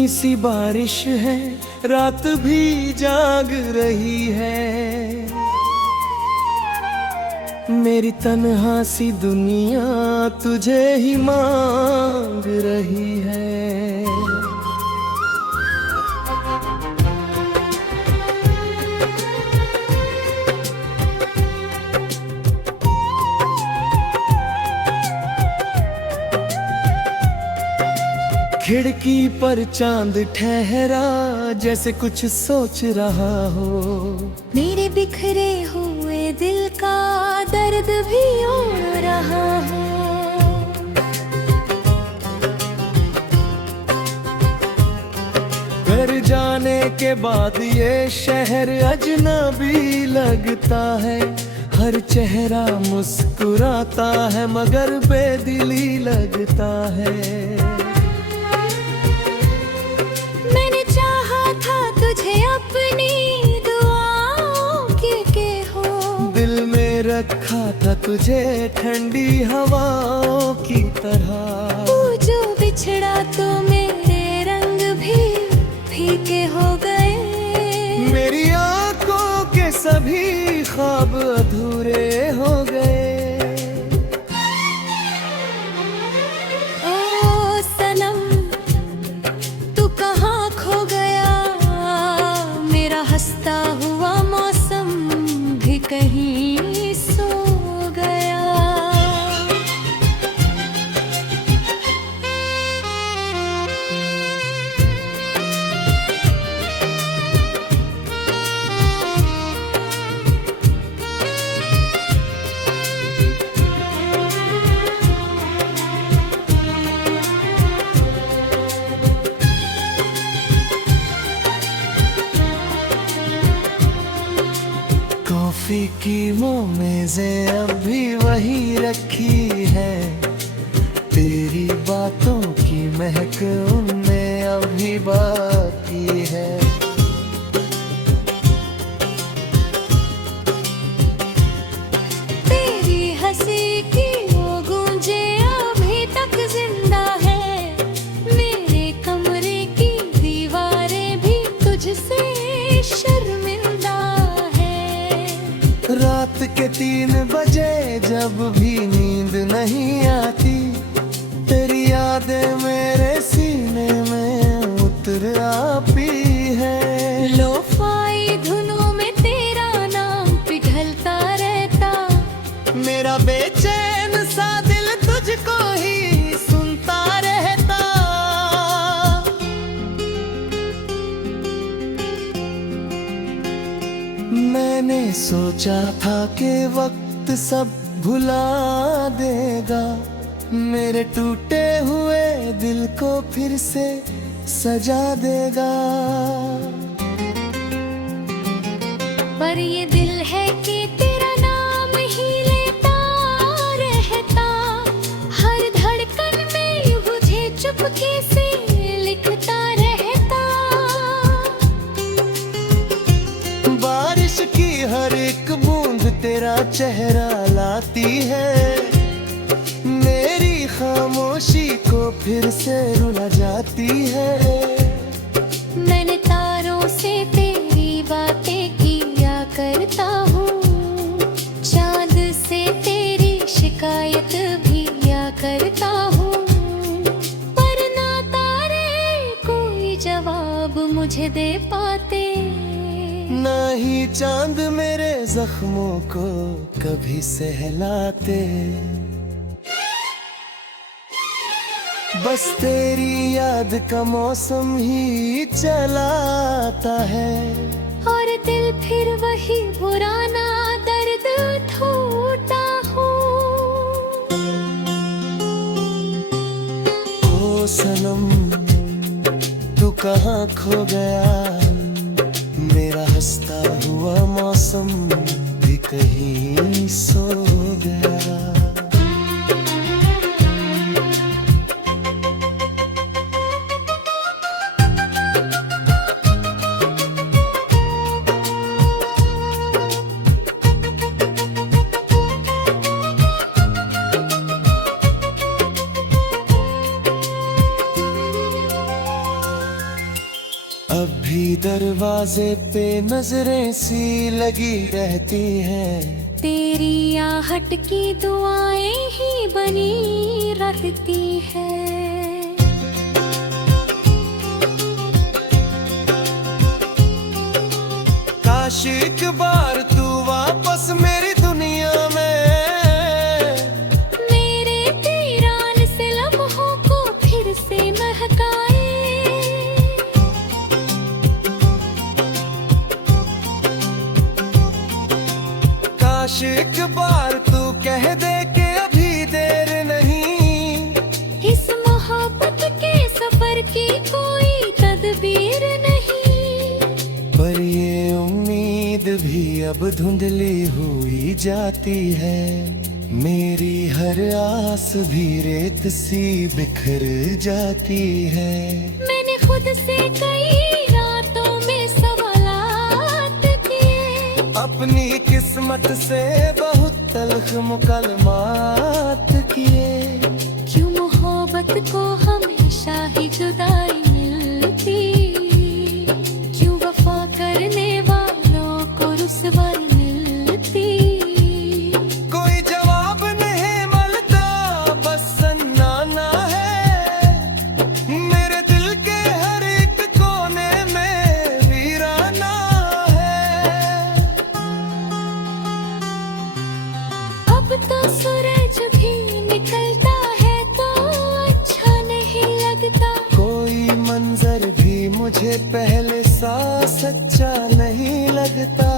धीमी सी बारिश है, रात भी जाग रही है। मेरी तन्हा सी दुनिया तुझे ही मांग रही है। खिड़की पर चांद ठहरा, जैसे कुछ सोच रहा हो। मेरे बिखरे हुए दिल का दर्द भी ओढ़ रहा हो। घर जाने के बाद ये शहर अजनबी लगता है। हर चेहरा मुस्कुराता है मगर बेदिली लगता है। मैंने चाहा था तुझे अपनी दुआओं के हो। दिल में रखा था तुझे ठंडी हवाओं की तरह। तू जो बिछड़ा तो मेरे रंग भी फीके हो गए। मेरी आंखों के सभी ख्वाब अधूरे हो गए। ओ सनम तू कहाँ खो गया। मेरा हंसता हुआ मौसम भी कहीं सो गया। कॉफी की वो मेज़ें अब भी वही रखी है। तेरी बातों की महक उनमें अभी बाकी है। तेरी हंसी की वो गूंजे अभी तक जिंदा है। मेरे कमरे की दीवारें भी तुझसे शर्मिंदा है। रात के 3 बजे जब भी नींद नहीं आती, तेरी यादें मेरे सीने में उतर आती है। लोफाई धुनों में तेरा नाम पिघलता रहता। मेरा बेचैन सा दिल तुझको ही सुनता रहता। मैंने सोचा था कि वक्त सब भुला देगा। मेरे टूटे हुए दिल को फिर से सजा देगा। पर ये दिल है कि तेरा नाम ही लेता रहता। हर धड़कन में मुझे चुपके से लिखता रहता। बारिश की हर एक बूंद तेरा चेहरा लाती है। मेरी खामोशी को फिर से रुला जाती है। मैंने तारों से तेरी बातें किया करता हूँ। चांद से तेरी शिकायत भी किया करता हूँ। पर ना तारे कोई जवाब मुझे दे पाते। ना ही चांद मेरे जख्मों को कभी सहलाते। बस तेरी याद का मौसम ही चलाता है। और दिल फिर वही पुराना दर्द ढूंढता हूँ। ओ सनम तू कहाँ खो गया। मेरा हंसता हुआ मौसम भी कहीं सो गया। अब भी दरवाजे पे नजरें सी लगी रहती हैं। तेरी आहट की दुआएं ही बनी रहती है। काश एक बार तू वापस मेरी दुनिया में, मेरे वीरान से लम्हों को फिर से महकाए। काश एक बार तू कह दे कि अभी देर नहीं। इस मोहब्बत के सफर की कोई तदबीर नहीं। पर ये उम्मीद भी अब धुंधली हुई जाती है। मेरी हर आस भी रेत सी बिखर जाती है। मैंने खुद से कई रातों में सवालात किए। अपनी किस्मत से बहुत तल्ख मुकलमात किए। क्यों मोहब्बत को हमेशा ही जुदाई मिलती। क्यों वफा करने वालों को रुसवाई मिलती। कोई जवाब नहीं मिलता, बस सन्नाना है। मेरे दिल के हर एक कोने में वीराना है। अब तो सूरज भी निकलता है तो अच्छा नहीं लगता। कोई मंजर भी मुझे पहले सा सच्चा नहीं लगता।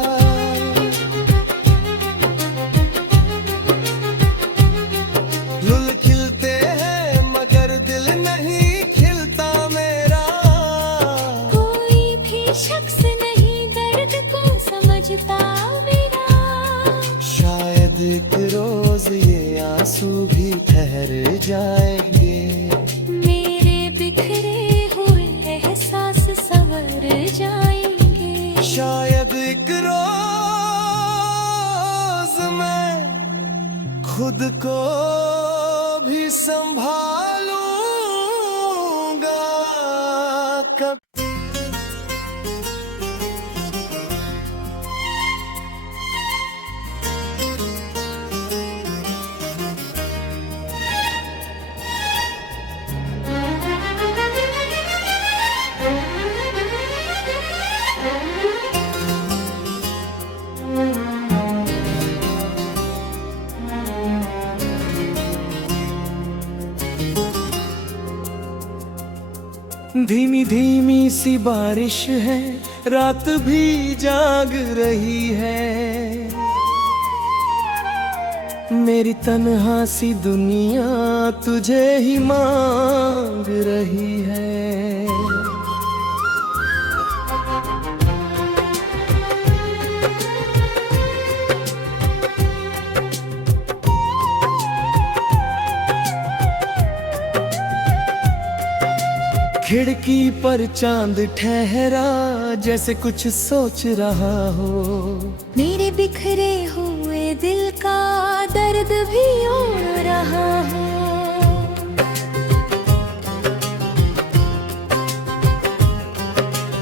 फूल खिलते हैं मगर दिल नहीं खिलता मेरा। कोई भी शख्स नहीं दर्द को समझता मेरा। शायद एक रोज ये आंसू भी ठहर जाएंगे। मेरे बिखरे हुए एहसास संवर जाएंगे। शायद एक रोज मैं खुद को भी संभालूंगा। कब धीमी धीमी सी बारिश है, रात भी जाग रही है। मेरी तन्हा सी दुनिया तुझे ही मांग रही है। खिड़की पर चांद ठहरा जैसे कुछ सोच रहा हो। मेरे बिखरे हुए दिल का दर्द भी ओढ़ रहा हो।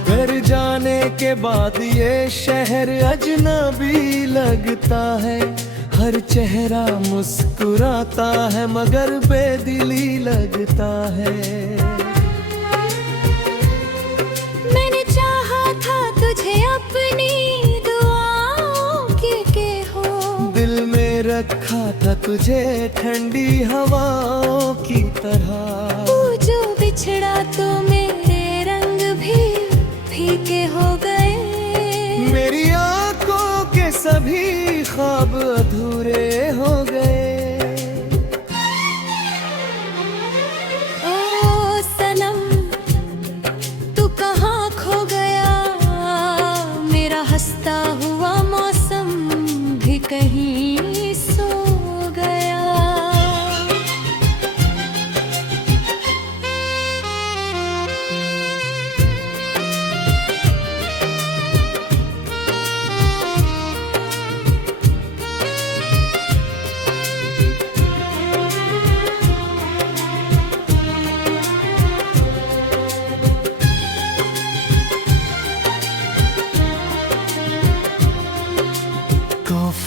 घर जाने के बाद ये शहर अजनबी लगता है। हर चेहरा मुस्कुराता है मगर बेदिली लगता है। मैंने चाहा था तुझे अपनी दुआओं के हो। दिल में रखा था तुझे ठंडी हवाओं की तरह। तू जो बिछड़ा तो मेरे रंग भी फीके हो गए। मेरी आंखों के सभी ख्वाब अधूरे हो गए। ओ सनम तू कहाँ खो गया। मेरा हंसता हुआ मौसम भी कहीं सो गया।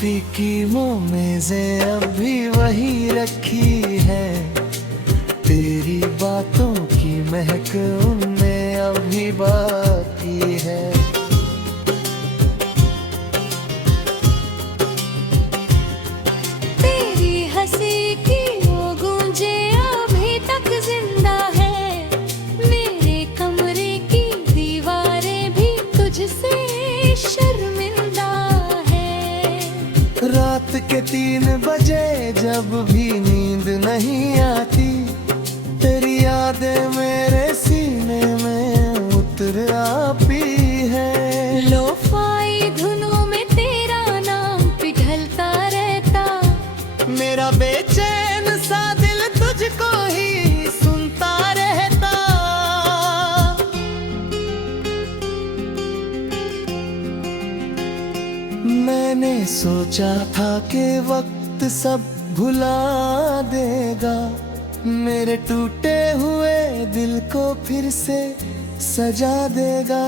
फीकी मोमेज़ें अब भी वही रखी है, तेरी बातों की महक उनमें अभी बाकी है। तेरी हंसी की वो गूंजे अभी तक जिंदा है, मेरे कमरे की दीवारें भी तुझसे शर्मिंदा है। रात के 3 बजे जब भी नींद नहीं आती, तेरी यादें मेरे सीने में उतर आती है। लोफाई धुनों में तेरा नाम पिघलता रहता, मेरा बेचैन सा दिल तुझको ही सुनता रहता। मैंने सोचा था कि वक्त सब भुला देगा, मेरे टूटे हुए दिल को फिर से सजा देगा।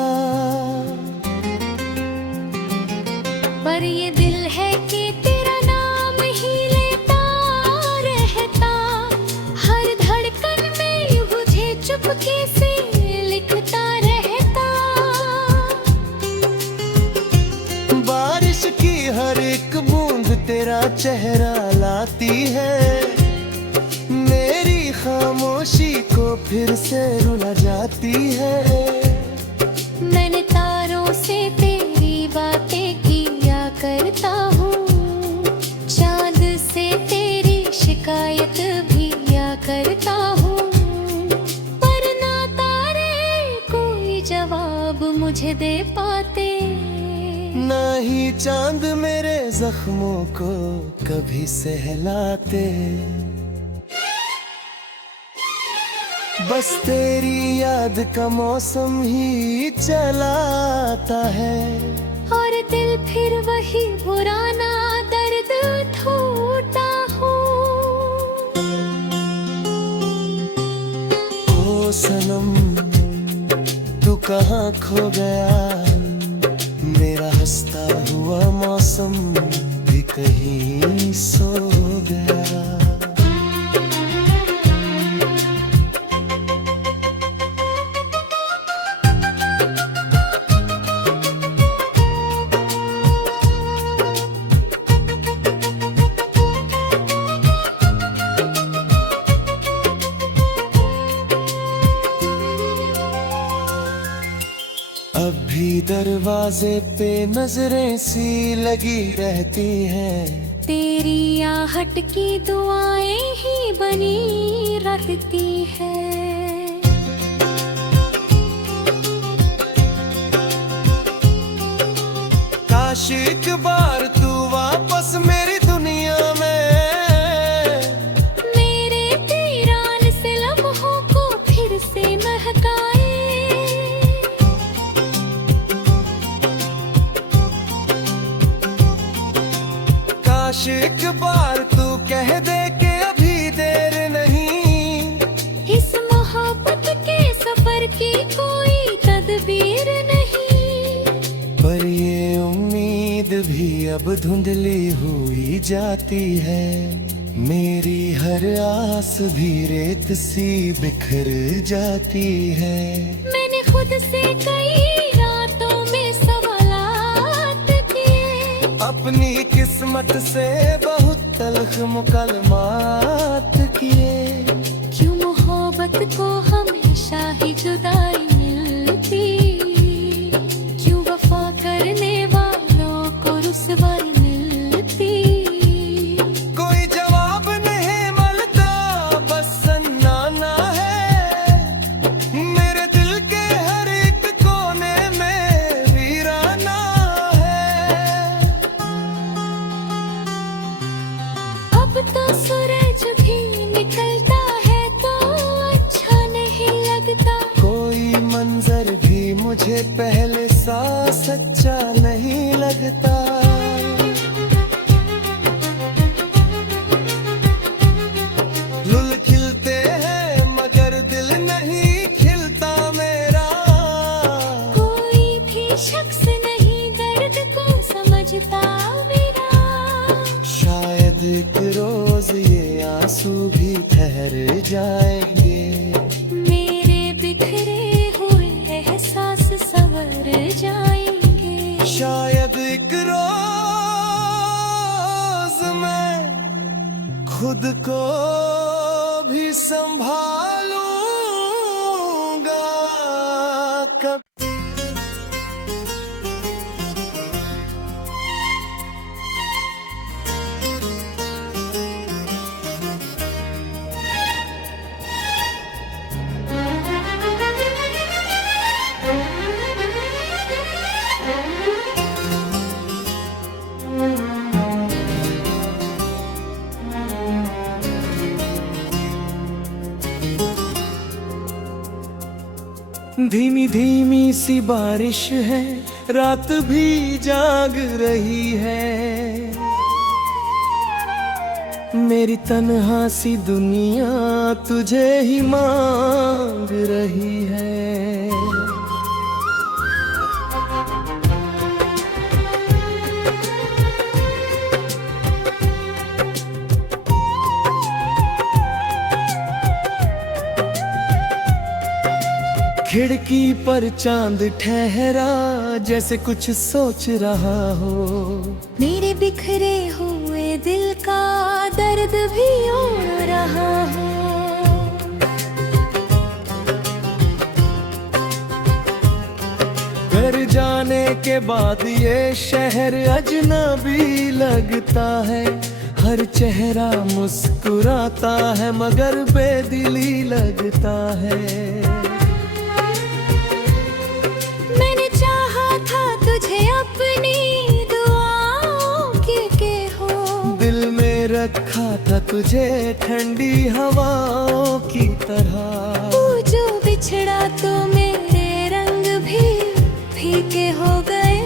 पर ये दिल है कि तेरा नाम ही लेता रहता, हर धड़कन में मुझे चुपके से लिखता रहता। बारिश की हर एक बूंद तेरा चेहरा लाती है, मेरी खामोशी को फिर से रुला जाती है। मैंने तारों से तेरी बातें किया करता हूँ, चांद से तेरी शिकायत भी किया करता हूँ, पर ना तारे कोई जवाब मुझे दे पाते, ना ही चांद मेरे जख्मों को कभी सहलाते। बस तेरी याद का मौसम ही चलाता है, और दिल फिर वही पुराना दर्द ढूंढता हूँ। ओ सनम तू कहाँ खो गया, मेरा हंसता हुआ मौसम भी कहीं सो गया। अभी दरवाजे पे नजरें सी लगी रहती हैं, तेरी आहट की दुआएं ही बनी रखती है। काश एक बार तू वापस मेरी दुनिया में, मेरे वीरान से लम्हों को फिर से महकाए। काश एक बार तू कह दे के अभी देर नहीं, इस मोहब्बत के सफर की कोई तदबीर नहीं। पर ये उम्मीद भी अब धुंधली हुई जाती है, मेरी हर आस भी रेत सी बिखर जाती है। मैंने खुद से कई रातों में सवालात किए, अपनी किस्मत से बहुत तल्ख मुकलमात किए। क्यों मोहब्बत को हमेशा ही जुदाई मिलती, क्यों वफा करने वालों को रुसवाई मिलती। कोई जवाब नहीं मिलता, बस सन्नाना है, मेरे दिल के हर एक कोने में वीराना है। अब तो सूरज भी निकलता है तो अच्छा नहीं लगता, कोई मंजर भी मुझे पहले सा सच्चा नहीं लगता। फूल खिलते हैं मगर दिल नहीं खिलता मेरा, कोई भी शख्स नहीं दर्द को समझता मेरा। खुद को भी संभालूंगा कब। धीमी धीमी सी बारिश है, रात भी जाग रही है। मेरी तन्हा सी दुनिया तुझे ही मांग रही है। खिड़की पर चांद ठहरा, जैसे कुछ सोच रहा हो। मेरे बिखरे हुए दिल का दर्द भी ओढ़ रहा हो। घर जाने के बाद ये शहर अजनबी लगता है। हर चेहरा मुस्कुराता है मगर बेदिली लगता है। रखा था तुझे ठंडी हवाओं की तरह। तू जो बिछड़ा तो मेरे रंग भी फीके हो गए।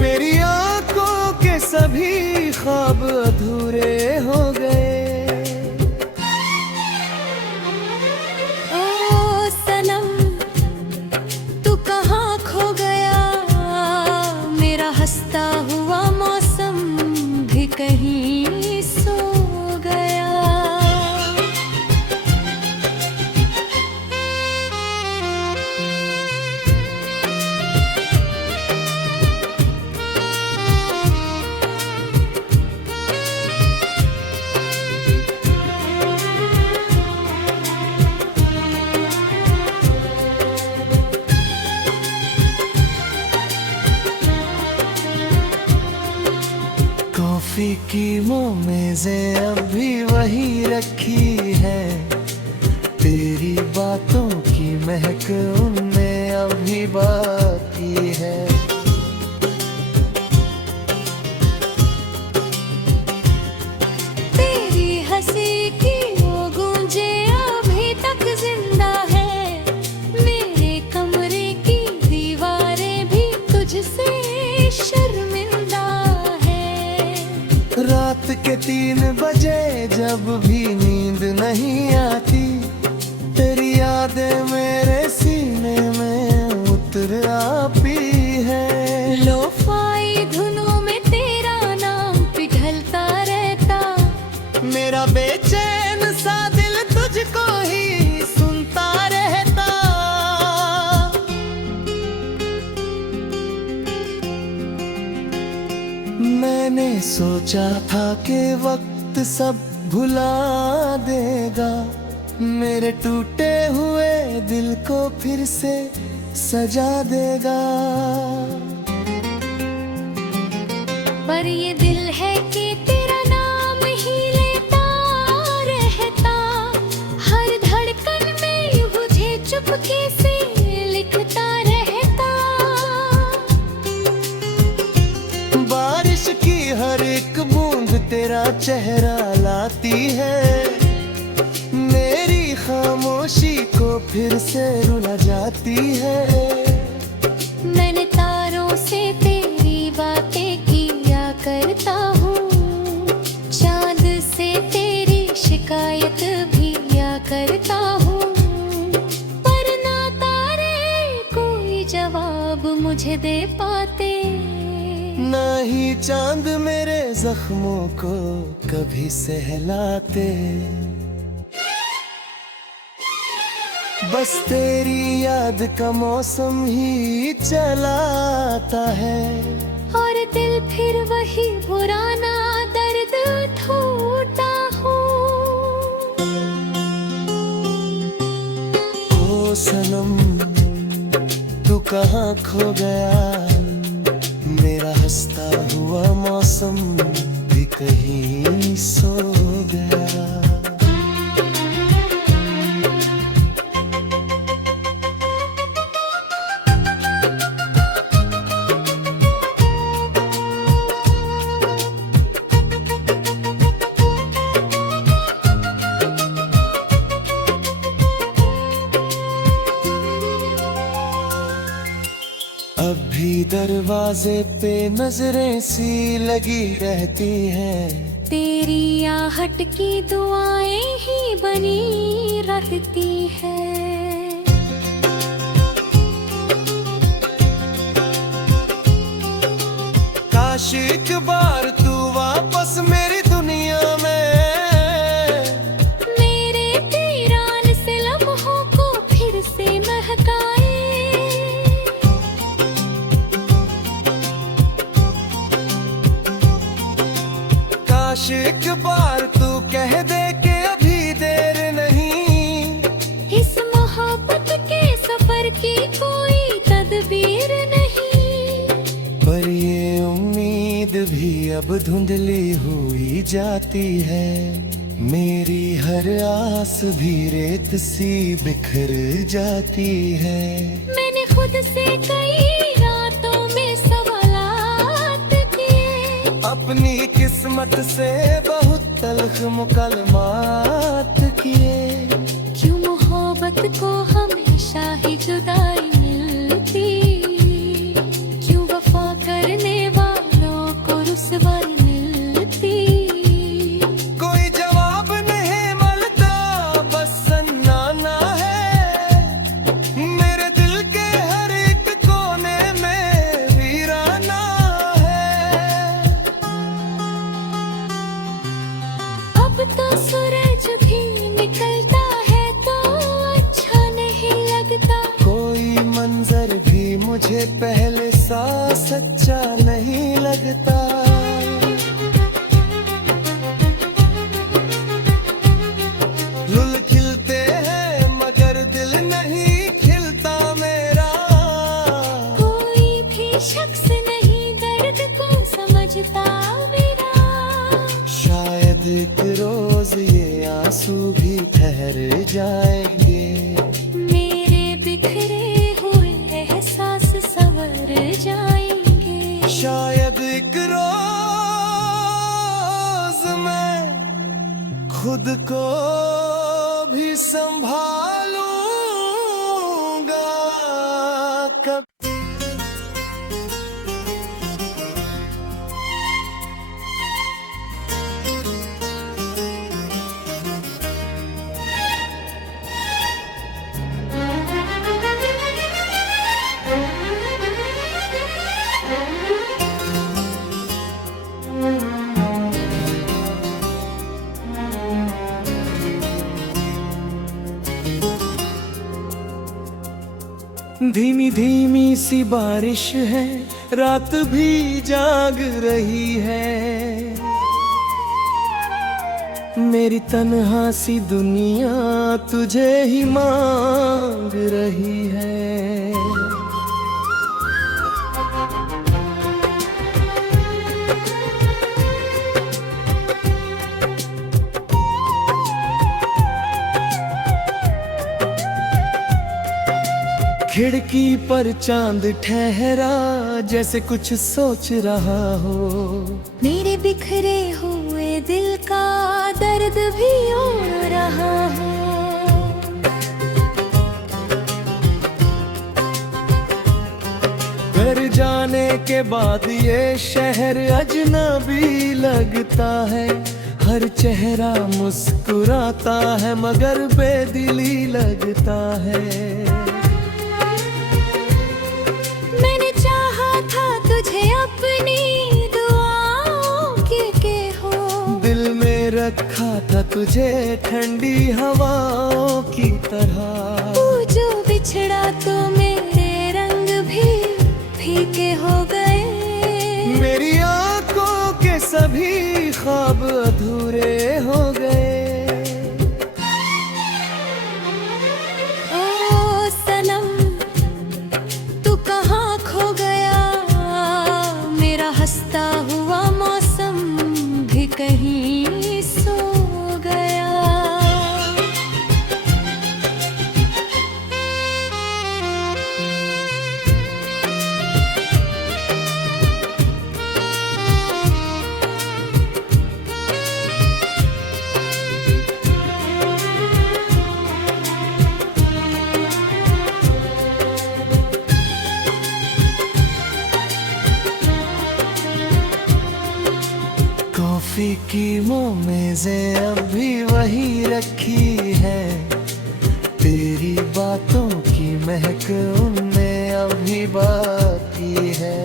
मेरी आंखों के सभी ख्वाब अधूरे हो गए। ओ सनम तू कहाँ खो गया। मेरा हंसता हुआ मौसम भी कहीं कॉफी की मेज़ें अभी वही रखी है। तेरी बातों की महक उनमें अभी बाकी है। तेरी हंसी की वो गूंजे अभी तक जिंदा है। मेरे कमरे की दीवारें भी तुझसे शर्मिंदा है। रात के 3 बजे जब भी नींद नहीं आती, तेरी यादें मेरे सीने में उतर आती है। लोफाई धुनों में तेरा नाम पिघलता रहता। मेरा बेचैन सा दिल तुझको ही सुनता रहता। मैंने सोचा था कि वक्त सब भुला देगा। मेरे टूटे हुए दिल को फिर से सजा देगा। पर ये दिल है कि तेरा नाम ही लेता रहता। हर धड़कन में मुझे चुपके से लिखता रहता। बारिश की हर एक बूंद तेरा चेहरा लाती है। मेरी खामोशी को फिर से रुला जाती है। मैंने तारों से तेरी बातें किया करता हूँ। चांद से तेरी शिकायत भी किया करता हूँ। पर ना तारे कोई जवाब मुझे दे पाते। ना ही चांद मेरे जख्मों को कभी सहलाते। बस तेरी याद का मौसम ही चलाता है। और दिल फिर वही पुराना दर्द ठूटा हो। सनम तू कहाँ खो गया, मेरा हंसता हुआ मौसम भी कहीं सो गया। अब भी दरवाजे पे नजरें सी लगी रहती हैं, तेरी आहट की दुआएं ही बनी रहती है। काश एक बार तू वापस मेरी दुनिया में, मेरे वीरान से लम्हों को फिर से महकाए। काश एक बार तू कह दे के अभी देर नहीं, इस मोहब्बत के सफर की कोई तदबीर नहीं। पर ये उम्मीद भी अब धुंधली हुई जाती है, मेरी हर आस भी रेत सी बिखर जाती है। मैंने खुद से कई रातों में सवालात किए, अपनी किस्मत से बहुत तल्ख मुकलमात किए। क्यों मोहब्बत को हमेशा ही जुदाई मिलती, क्यों वफा करने वालों को रुसवाई मिलती। कोई जवाब नहीं मिलता, बस सन्नाना है, मेरे दिल के हर एक कोने में वीराना है। अब तो सूरज भी निकलता है तो अच्छा नहीं लगता, कोई मंजर भी मुझे पहले सा सच्चा नहीं लगता। फूल खिलते हैं मगर दिल नहीं खिलता मेरा, कोई भी शख्स नहीं दर्द को समझता मेरा। शायद एक रोज ये आंसू भी ठहर जाएंगे, मेरे बिखरे हुए एहसास संवर जाएंगे। शायद एक रोज मैं खुद को भी संभालूंगा। कब धीमी धीमी सी बारिश है, रात भी जाग रही है, मेरी तन्हा सी दुनिया तुझे ही मांग रही है। खिड़की पर चांद ठहरा जैसे कुछ सोच रहा हो, मेरे बिखरे हुए दिल का दर्द भी ओढ़ रहा हो। घर जाने के बाद ये शहर अजनबी लगता है, हर चेहरा मुस्कुराता है मगर बेदिली लगता है। मैंने चाहा था तुझे अपनी दुआओं के हो, दिल में रखा था तुझे ठंडी हवाओं की तरह। तू जो बिछड़ा तो मेरे रंग भी फीके हो गए, मेरी आंखों के सभी ख्वाब अधूरे हो गए। ओ फीकी मोमेज़ें अब भी वही रखी है, तेरी बातों की महक उनमें अभी बाकी है।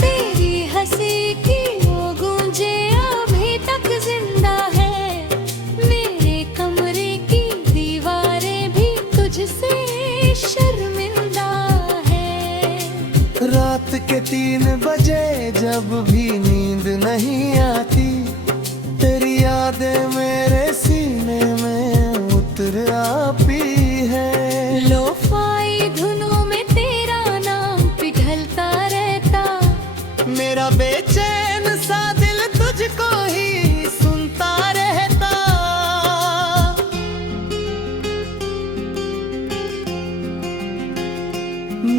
तेरी हंसी की वो गूंजे अभी तक जिंदा है, मेरे कमरे की दीवारें भी तुझसे शर्मिंदा है। रात के 3 बजे जब भी नींद नहीं आती, तेरी यादें मेरे सीने में उतर आती है। लोफाई धुनों में तेरा नाम पिघलता रहता, मेरा बेचैन सा दिल तुझको ही सुनता रहता।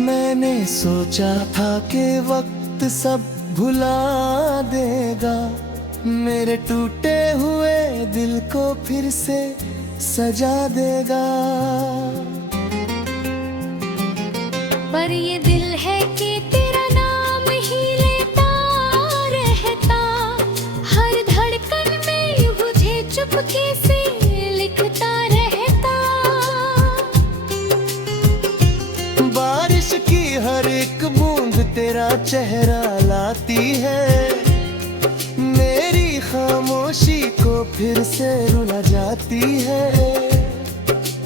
मैंने सोचा था कि वक्त सब भुला देगा, मेरे टूटे हुए दिल को फिर से सजा देगा। पर ये दिल है कि तेरा नाम ही लेता रहता, हर धड़कन में मुझे चुपके से लिखता रहता। बारिश की हर एक बूंद तेरा चेहरा लाती है, मेरी खामोशी को फिर से रुला जाती है।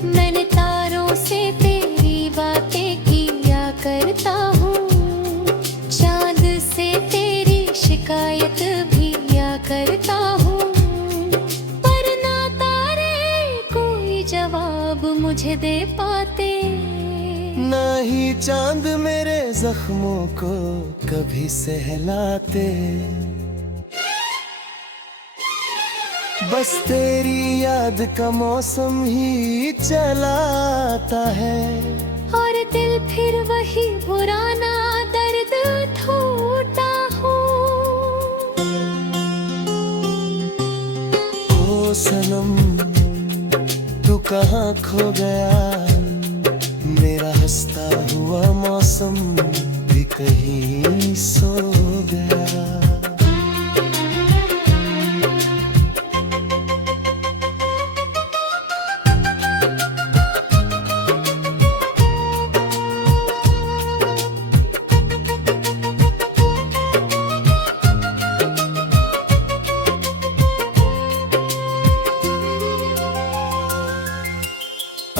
मैंने तारों से तेरी बातें किया करता हूँ, चांद से तेरी शिकायत भी किया करता हूँ, पर ना तारे कोई जवाब मुझे दे पाते, ना ही चांद मेरे जख्मों को कभी सहलाते। बस तेरी याद का मौसम ही चलाता है, और दिल फिर वही पुराना दर्द ढूंढता हूँ। ओ सनम तू कहाँ खो गया, मेरा हंसता हुआ मौसम भी कहीं सो गया।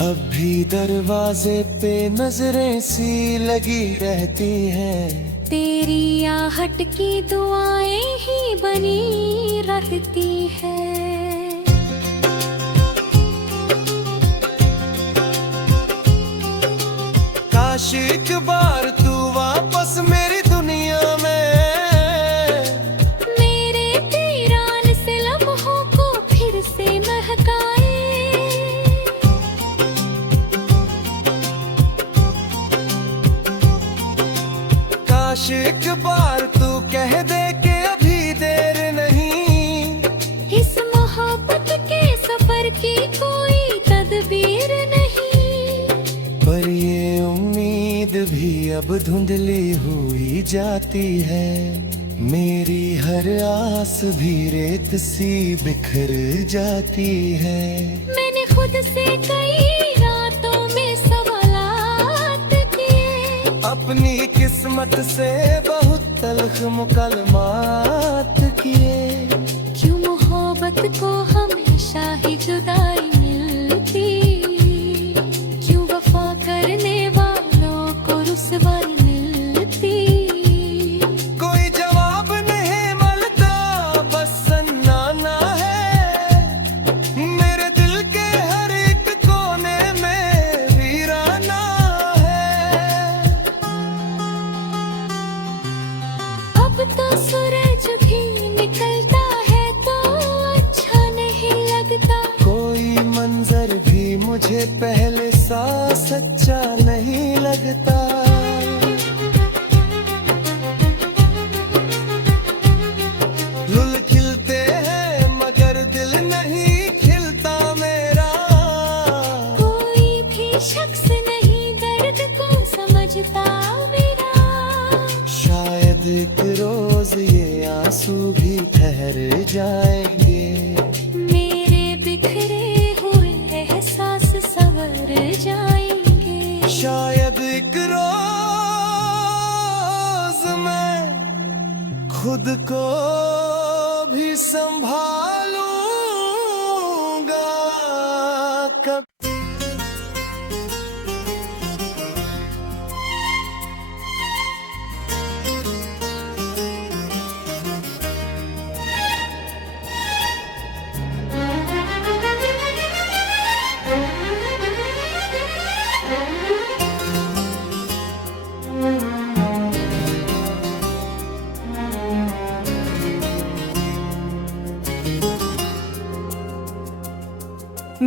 अब भी दरवाजे पे नजरें सी लगी रहती हैं, तेरी आहट की दुआएं ही बनी रहती है। काश एक बार तू वापस मेरी दुनिया में, मेरे वीरान से लम्हों को फिर से महकाए। काश एक बार तू कह दे कि अभी देर नहीं, इस मोहब्बत के सफर की कोई तदबीर नहीं। पर ये उम्मीद भी अब धुंधली हुई जाती है, मेरी हर आस भी रेत सी बिखर जाती है। मैंने खुद से कई रातों में सवालात किए, अपनी किस्मत से बहुत तल्ख मुकलमात किए। क्यों मोहब्बत को हमेशा ही जुदाई मिलती, क्यों वफा करने वालों को रुसवाई मिलती। कोई जवाब नहीं मिलता, बस सन्नाना है, मेरे दिल के हर एक कोने में वीराना है। अब तो सूरज भी निकलता है तो अच्छा नहीं लगता, कोई मंजर भी मुझे पहले सा सच्चा नहीं लगता। फूल खिलते हैं मगर दिल नहीं खिलता मेरा, कोई भी शख्स नहीं दर्द को समझता मेरा। शायद एक रोज मैं खुद को भी संभालूंगा। कब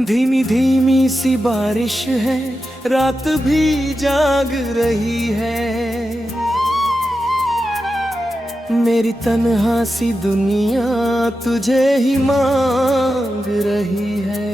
धीमी धीमी सी बारिश है, रात भी जाग रही है। मेरी तन्हा सी दुनिया तुझे ही मांग रही है।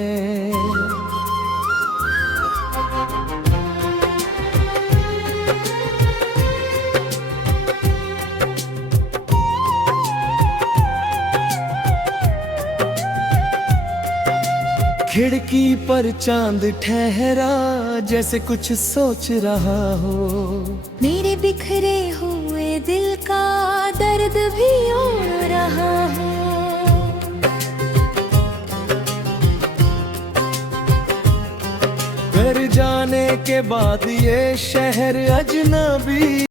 खिड़की पर चांद ठहरा, जैसे कुछ सोच रहा हो। मेरे बिखरे हुए दिल का दर्द भी ओढ़ रहा हो। घर जाने के बाद ये शहर अजनबी